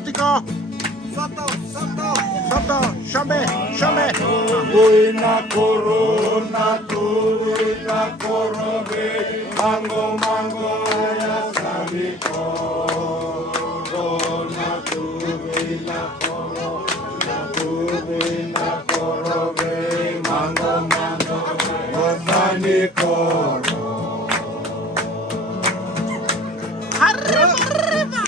Tiko. Soto, Shame. Buina corona, buina corobe, mango ya sabi corona, buina corobe, mango ya sabi coro. Arriba.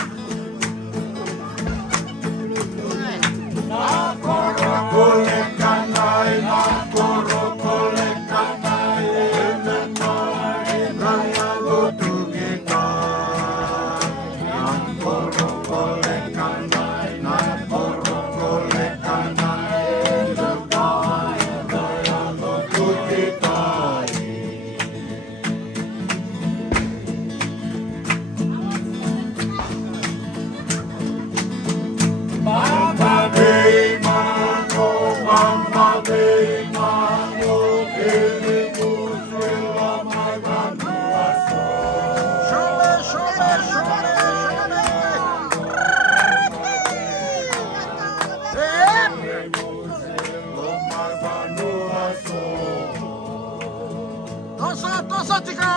Tosa, Tiko.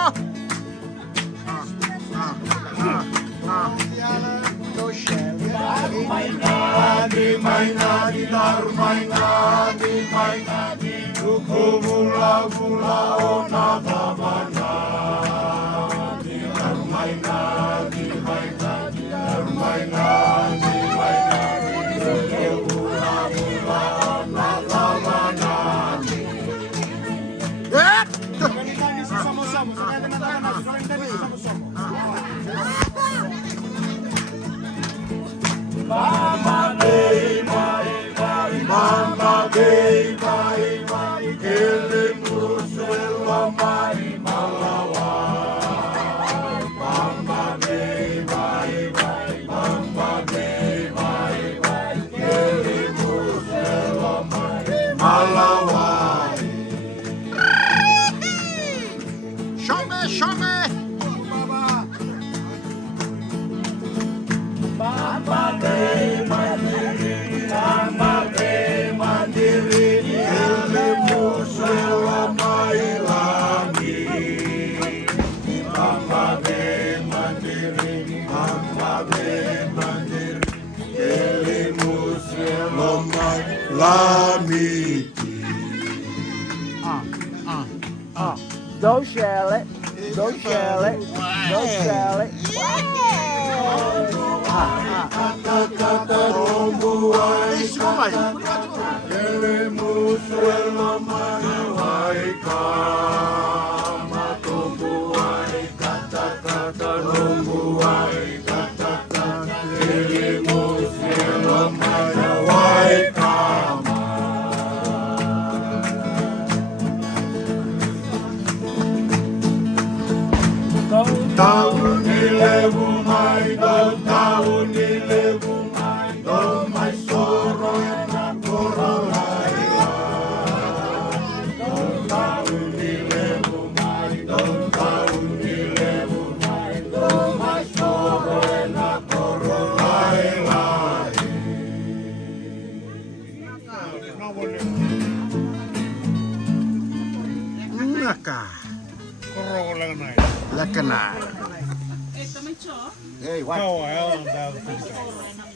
Mainadi, Luku mula ona babana. Mainadi, Luku mula ona babana. Mama gay, ele musela mai malawa. Mama gay, ele musela mai malawa. Shame. Mama gay, mandiri, ele musela mai lagi. Mama gay, mandiri, ele musela mai lamiti. Don't shell it. Don't shell it. Don't shell it. Kata rombuai, ele musela mai waika. Matombuai, kata rombuai, ele musela mai waika. Tahun ilebu mai, tahun ilebu mai, mai soro na korolai. Tahun ilebu mai, mai soro na korolai. Naka. Corona. Lakana. Também só. Hey, what? No, I don't know.